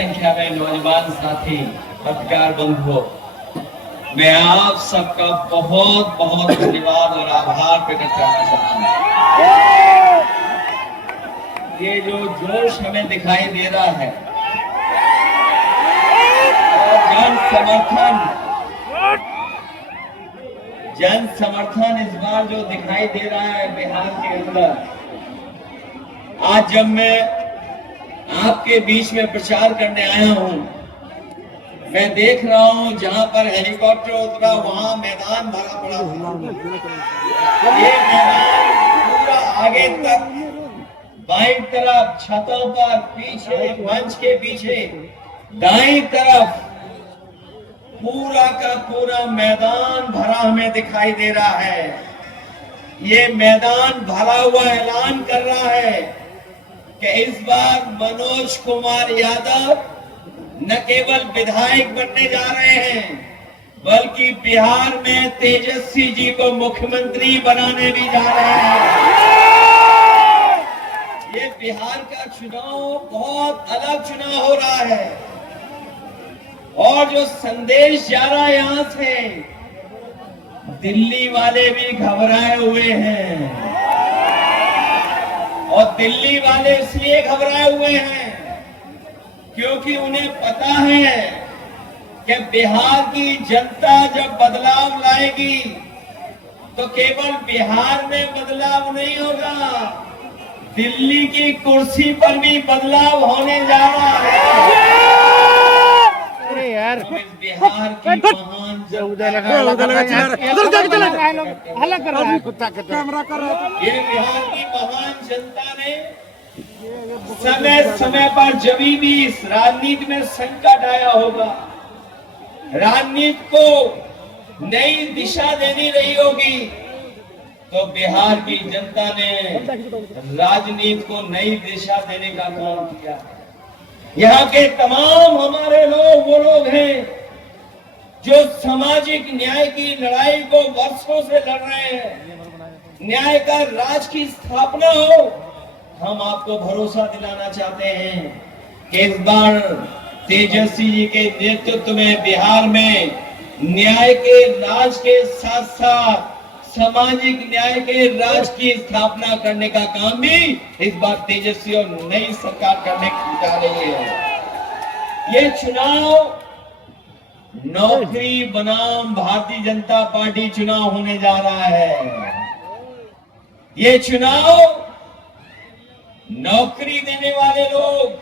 संख्या में नौजवान साथी, पत्रकार बंधुओं, मैं आप सबका बहुत बहुत धन्यवाद और आभार प्रकट करना चाहता हूँ। ये जो जोश हमें दिखाई दे रहा है और जन समर्थन इस बार जो दिखाई दे रहा है बिहार के अंदर, आज जब मैं आपके बीच में प्रचार करने आया हूं, मैं देख रहा हूं जहां पर हेलीकॉप्टर उतरा वहां मैदान भरा पड़ा था। ये मैदान पूरा आगे तक, बाईं तरफ छतों पर, पीछे मंच के पीछे, दाईं तरफ पूरा का पूरा मैदान भरा हमें दिखाई दे रहा है। ये मैदान भरा हुआ ऐलान कर रहा है कि इस बार मनोज कुमार यादव न केवल विधायक बनने जा रहे हैं, बल्कि बिहार में तेजस्वी जी को मुख्यमंत्री बनाने भी जा रहे हैं। ये बिहार का चुनाव बहुत अलग चुनाव हो रहा है और जो संदेश जा रहा है यहां से, दिल्ली वाले भी घबराए हुए हैं। और दिल्ली वाले इसलिए घबराए हुए हैं क्योंकि उन्हें पता है कि बिहार की जनता जब बदलाव लाएगी तो केवल बिहार में बदलाव नहीं होगा, दिल्ली की कुर्सी पर भी बदलाव होने जा रहा है। यार बिहार की महान जनता, ये बिहार की महान जनता ने समय समय पर जब भी इस राजनीति में संकट आया होगा, राजनीति को नई दिशा देनी रही होगी, तो बिहार की जनता ने राजनीति को नई दिशा देने का काम किया। यहाँ के तमाम हमारे लोग वो लोग हैं जो सामाजिक न्याय की लड़ाई को वर्षों से लड़ रहे हैं। न्याय का राज की स्थापना हो, हम आपको भरोसा दिलाना चाहते हैं कि इस बार तेजस्वी जी के नेतृत्व में बिहार में न्याय के राज के साथ साथ सामाजिक न्याय के राज की स्थापना करने का काम भी इस बार तेजस्वी और नई सरकार करने जा रही है। ये चुनाव नौकरी बनाम भारतीय जनता पार्टी चुनाव होने जा रहा है। ये चुनाव नौकरी देने वाले लोग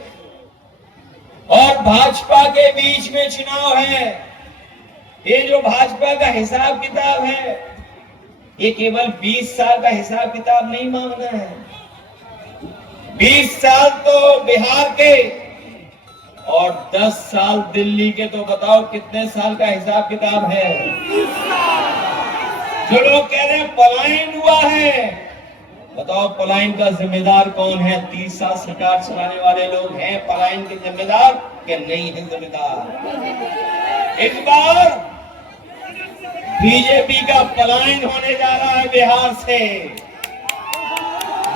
और भाजपा के बीच में चुनाव है। ये जो भाजपा का हिसाब किताब है, ये केवल 20 साल का हिसाब किताब नहीं मांगना है। 20 साल तो बिहार के और 10 साल दिल्ली के, तो बताओ कितने साल का हिसाब किताब है। जो लोग कह रहे हैं पलायन हुआ है, बताओ पलायन का जिम्मेदार कौन है? 30 साल सरकार चलाने वाले लोग हैं पलायन के जिम्मेदार कि नहीं है जिम्मेदार? इस बार बीजेपी का पलायन होने जा रहा है बिहार से।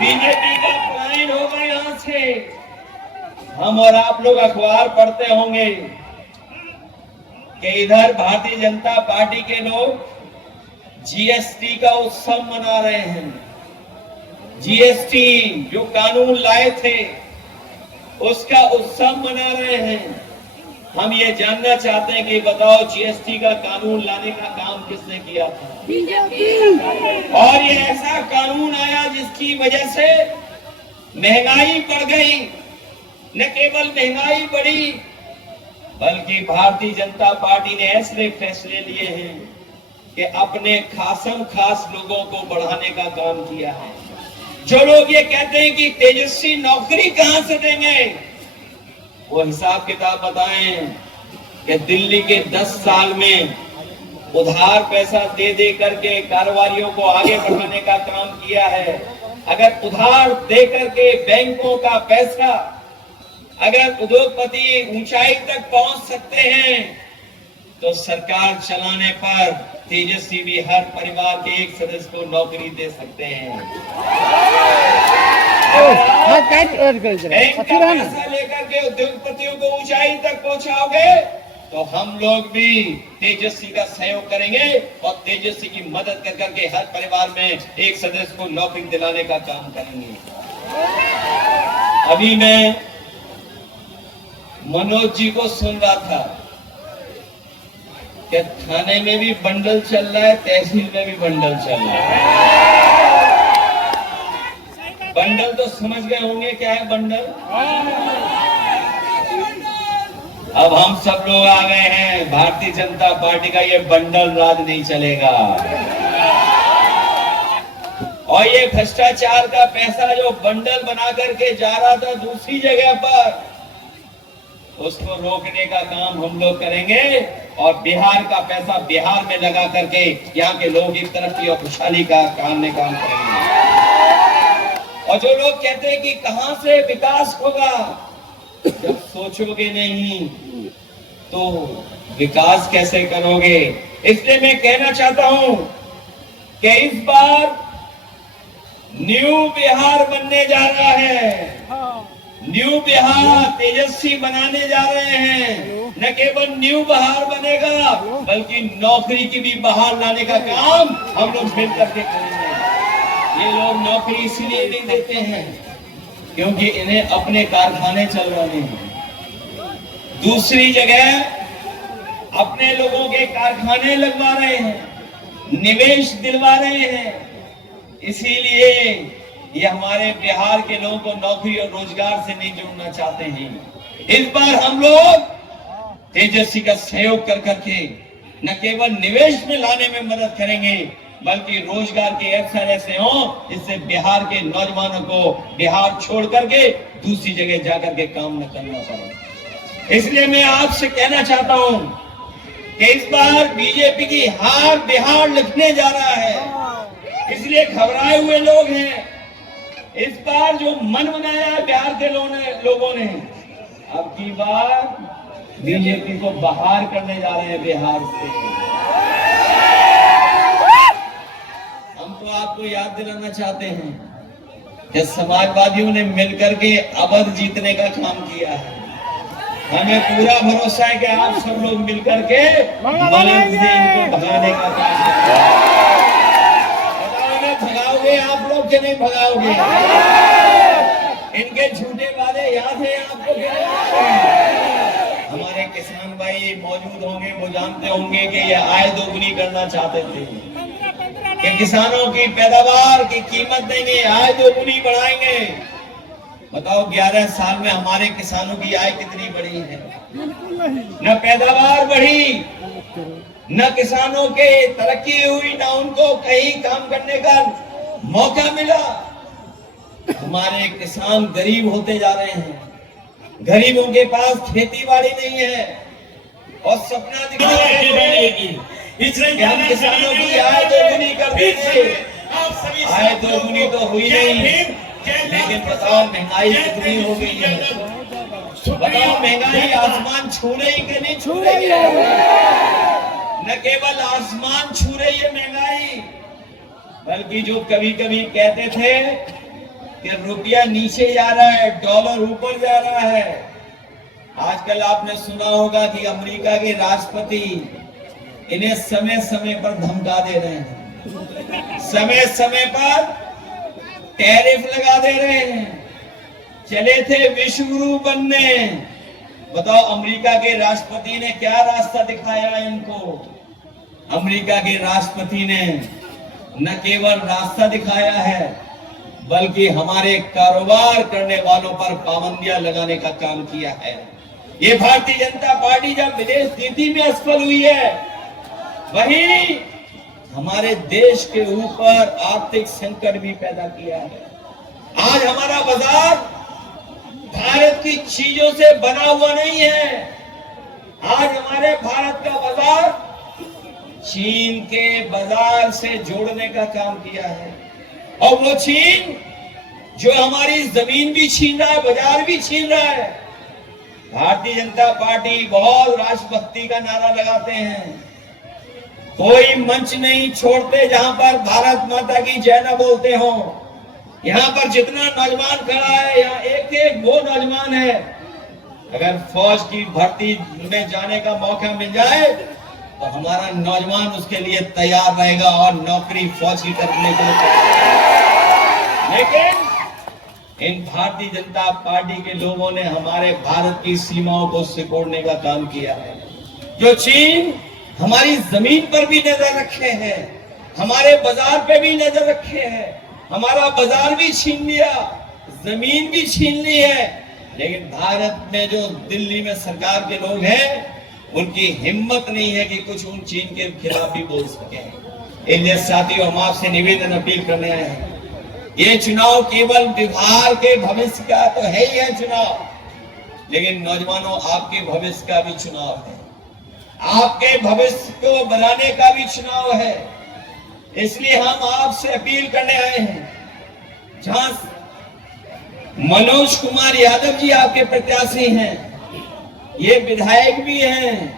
बीजेपी का पलायन होगा यहां से। हम और आप लोग अखबार पढ़ते होंगे कि इधर भारतीय जनता पार्टी के लोग जीएसटी का उत्सव मना रहे हैं। जीएसटी जो कानून लाए थे उसका उत्सव मना रहे हैं। हम ये जानना चाहते हैं कि बताओ जीएसटी का कानून लाने का काम किसने किया था? और ये ऐसा कानून आया जिसकी वजह से महंगाई बढ़ गई। न केवल महंगाई बढ़ी, बल्कि भारतीय जनता पार्टी ने ऐसे फैसले लिए हैं कि अपने खासम खास लोगों को बढ़ाने का काम किया है। जो लोग ये कहते हैं कि तेजस्वी नौकरी कहां से देंगे, वो हिसाब किताब बताएं कि दिल्ली के 10 साल में उधार पैसा दे दे करके कारोबारियों को आगे बढ़ाने का काम किया है। अगर उधार दे करके बैंकों का पैसा, अगर उद्योगपति ऊंचाई तक पहुंच सकते हैं, तो सरकार चलाने पर तेजस्वी भी हर परिवार के एक सदस्य को नौकरी दे सकते हैं। बैंक का पैसा लेकर के उद्योगपतियों को ऊंचाई तक पहुंचाओगे तो हम लोग भी तेजस्वी का सहयोग करेंगे और तेजस्वी की मदद कर करके हर परिवार में एक सदस्य को नौकरी दिलाने का काम करेंगे। अभी मैं मनोज जी को सुन रहा था कि थाने में भी बंडल चल रहा है, तहसील में भी बंडल चल रहा है। बंडल तो समझ गए होंगे क्या है बंडल। अब हम सब लोग आ गए हैं, भारतीय जनता पार्टी का ये बंडल राज नहीं चलेगा। और ये भ्रष्टाचार का पैसा जो बंडल बना करके जा रहा था दूसरी जगह पर, उसको रोकने का काम हम लोग करेंगे और बिहार का पैसा बिहार में लगा करके यहाँ के लोग की तरक्की और खुशहाली का काम करेंगे। और जो लोग कहते हैं कि कहां से विकास होगा, जब सोचोगे नहीं तो विकास कैसे करोगे। इसलिए मैं कहना चाहता हूं कि इस बार न्यू बिहार बनने जा रहा है। न्यू बिहार तेजस्वी बनाने जा रहे हैं। न केवल न्यू बिहार बनेगा बल्कि नौकरी की भी बहार लाने का काम हम लोग मिल करके करेंगे। ये लोग नौकरी इसलिए नहीं देते हैं क्योंकि इन्हें अपने कारखाने चलवाने हैं, दूसरी जगह अपने लोगों के कारखाने लगवा रहे हैं, निवेश दिलवा रहे हैं। इसीलिए ये हमारे बिहार के लोगों को नौकरी और रोजगार से नहीं जोड़ना चाहते हैं। इस बार हम लोग तेजस्वी का सहयोग कर करके न केवल निवेश में लाने में मदद करेंगे बल्कि रोजगार के अवसर ऐसे हों जिससे बिहार के नौजवानों को बिहार छोड़ करके दूसरी जगह जाकर के काम न करना पड़े। इसलिए मैं आपसे कहना चाहता हूं कि इस बार बीजेपी की हार बिहार लिखने जा रहा है। इसलिए घबराए हुए लोग हैं। इस बार जो मन बनाया है बिहार के लोगों ने, अब की बार बीजेपी को बाहर करने जा रहे हैं बिहार से। तो आपको याद दिलाना चाहते हैं कि समाजवादियों ने मिलकर के अवध जीतने का काम किया है। हमें पूरा भरोसा है कि आप सब लोग मिलकर के मदद से इनको भगाने का काम करेंगे। भगाओगे आप लोग के नहीं भगाओगे? इनके झूठे वादे याद है आपको? हमारे किसान भाई मौजूद होंगे, वो जानते होंगे कि ये आय दोगुनी करना चाहते थे कि किसानों की पैदावार की कीमत देंगे, आय दोगुनी बढ़ाएंगे। बताओ 11 साल में हमारे किसानों की आय कितनी बढ़ी है? न पैदावार बढ़ी, न किसानों के तरक्की हुई, न उनको कहीं काम करने का मौका मिला। हमारे किसान गरीब होते जा रहे हैं। गरीबों के पास खेती बाड़ी नहीं है और सपना दिखाएगी हम किसानों की आय दोगुनी कर देंगे। आय दोगुनी तो हुई नहीं, लेकिन बताओ महंगाई कितनी हो गई है। बताओ महंगाई आसमान छू रही कि नहीं छू रही है? न केवल आसमान छू रही है महंगाई, बल्कि जो कभी कभी कहते थे कि रुपया नीचे जा रहा है, डॉलर ऊपर जा रहा है। आजकल आपने सुना होगा कि अमेरिका के राष्ट्रपति इन्हें समय समय पर धमका दे रहे हैं, समय समय पर टैरिफ लगा दे रहे हैं। चले थे विश्व गुरु बनने। बताओ अमेरिका के राष्ट्रपति ने क्या रास्ता दिखाया इनको? अमेरिका के राष्ट्रपति ने न केवल रास्ता दिखाया है बल्कि हमारे कारोबार करने वालों पर पाबंदियां लगाने का काम किया है। ये भारतीय जनता पार्टी जब विदेश नीति में असफल हुई है, वही हमारे देश के ऊपर आर्थिक संकट भी पैदा किया है। आज हमारा बाजार भारत की चीजों से बना हुआ नहीं है। आज हमारे भारत का बाजार चीन के बाजार से जोड़ने का काम किया है। और वो चीन जो हमारी जमीन भी छीन रहा है, बाजार भी छीन रहा है। भारतीय जनता पार्टी बहुत राष्ट्रभक्ति का नारा लगाते हैं, कोई मंच नहीं छोड़ते जहां पर भारत माता की जय न बोलते हो। यहाँ पर जितना नौजवान खड़ा है, यहाँ एक एक वो नौजवान है अगर फौज की भर्ती में जाने का मौका मिल जाए तो हमारा नौजवान उसके लिए तैयार रहेगा और नौकरी फौज की करने के लिए तैयार। लेकिन इन भारतीय जनता पार्टी के लोगों ने हमारे भारत की सीमाओं को सिकोड़ने का काम किया है। जो चीन हमारी जमीन पर भी नजर रखे हैं, हमारे बाजार पे भी नजर रखे हैं, हमारा बाजार भी छीन लिया, जमीन भी छीन ली है। लेकिन भारत में जो दिल्ली में सरकार के लोग हैं, उनकी हिम्मत नहीं है कि कुछ उन चीन के खिलाफ भी बोल सके। इसलिए साथियों, हम आपसे निवेदन अपील करने आए हैं, ये चुनाव केवल बिहार के भविष्य का तो है ही है चुनाव, लेकिन नौजवानों, आपके भविष्य का भी चुनाव है, आपके भविष्य को बनाने का भी चुनाव है। इसलिए हम आपसे अपील करने आए हैं। जहां मनोज कुमार यादव जी आपके प्रत्याशी हैं, ये विधायक भी हैं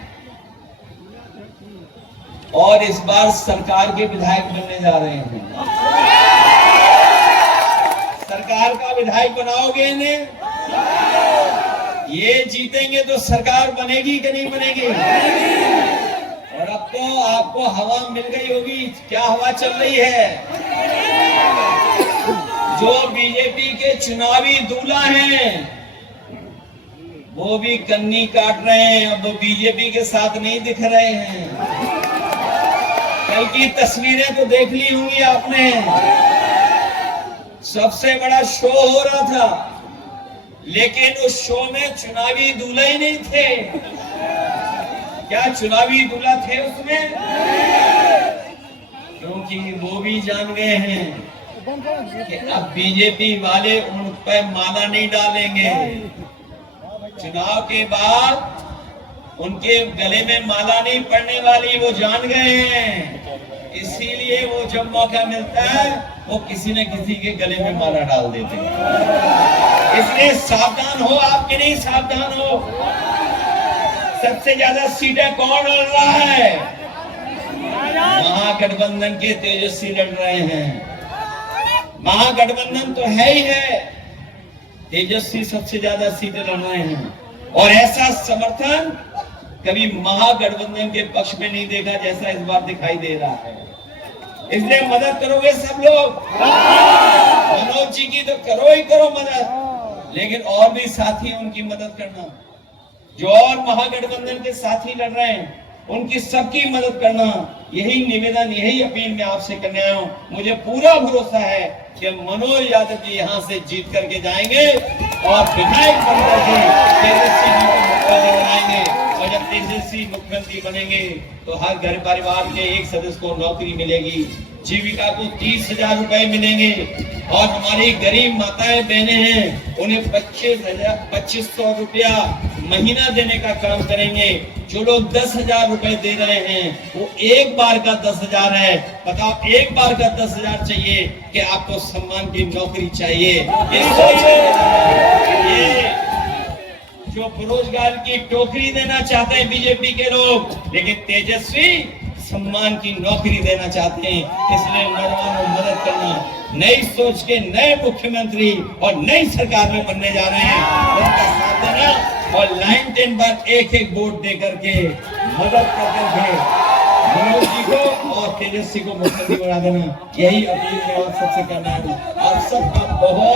और इस बार सरकार के विधायक बनने जा रहे हैं। सरकार का विधायक बनाओगे इन्हें, ये जीतेंगे तो सरकार बनेगी कि नहीं बनेगी? और अब तो आपको हवा मिल गई होगी। क्या हवा चल रही है? जो बीजेपी के चुनावी दूल्हा हैं, वो भी कन्नी काट रहे हैं। अब वो बीजेपी के साथ नहीं दिख रहे हैं। कल की तस्वीरें तो देख ली होंगी आपने, सबसे बड़ा शो हो रहा था, लेकिन उस शो में चुनावी दूल्हा ही नहीं थे। क्या चुनावी दूल्हा थे उसमें? क्योंकि वो भी जान गए हैं कि अब बीजेपी वाले उन पर माला नहीं डालेंगे। चुनाव के बाद उनके गले में माला नहीं पड़ने वाली, वो जान गए हैं। इसीलिए वो जब मौका मिलता है वो किसी न किसी के गले में माला डाल देते हैं। इसलिए सावधान हो, आपके नहीं सावधान हो। सबसे ज्यादा सीटें कौन लड़ रहा है? महागठबंधन के तेजस्वी लड़ रहे हैं। महागठबंधन तो है ही है, तेजस्वी सबसे ज्यादा सीटें लड़ रहे हैं। और ऐसा समर्थन कभी महागठबंधन के पक्ष में नहीं देखा जैसा इस बार दिखाई दे रहा है। इसलिए मदद करोगे सब लोग। मनोज जी की तो करो ही करो मदद, लेकिन और भी साथी उनकी मदद करना। जो और महागठबंधन के साथी लड़ रहे हैं, उनकी सबकी मदद करना। यही निवेदन, यही अपील मैं आपसे करने आया हूं। मुझे पूरा भरोसा है कि मनोज यादव जी यहां से जीत करके जाएंगे और विधायक बनकर के तेजस्वी जी को मुख्यमंत्री बनाएंगे। और जब तेजस्वी मुख्यमंत्री बनेंगे तो हर घर परिवार के एक सदस्य को नौकरी मिलेगी, जीविका को 30,000 रुपए मिलेंगे। और हमारी गरीब माताएं बहनें हैं, उन्हें 2500 रुपया महीना देने का काम करेंगे। जो लोग 10,000 रुपए दे रहे हैं, वो एक बार का 10,000 है। बताओ, एक बार का 10,000 चाहिए कि आपको सम्मान की नौकरी चाहिए? ये जो बेरोजगार की टोकरी देना चाहते हैं बीजेपी के लोग, लेकिन तेजस्वी सम्मान की नौकरी देना चाहते हैं। इसलिए नौजवानों, मदद करना। नई सोच के नए मुख्यमंत्री और नई सरकार में बनने जा रहे हैं, उनका साथ देना और लाइन 10 पर एक वोट दे करके मदद कर करके मनोज जी को और तेजस्वी को मुख्यमंत्री बना देना। यही अपील मैं आप सबसे करना है। आप सबका बहुत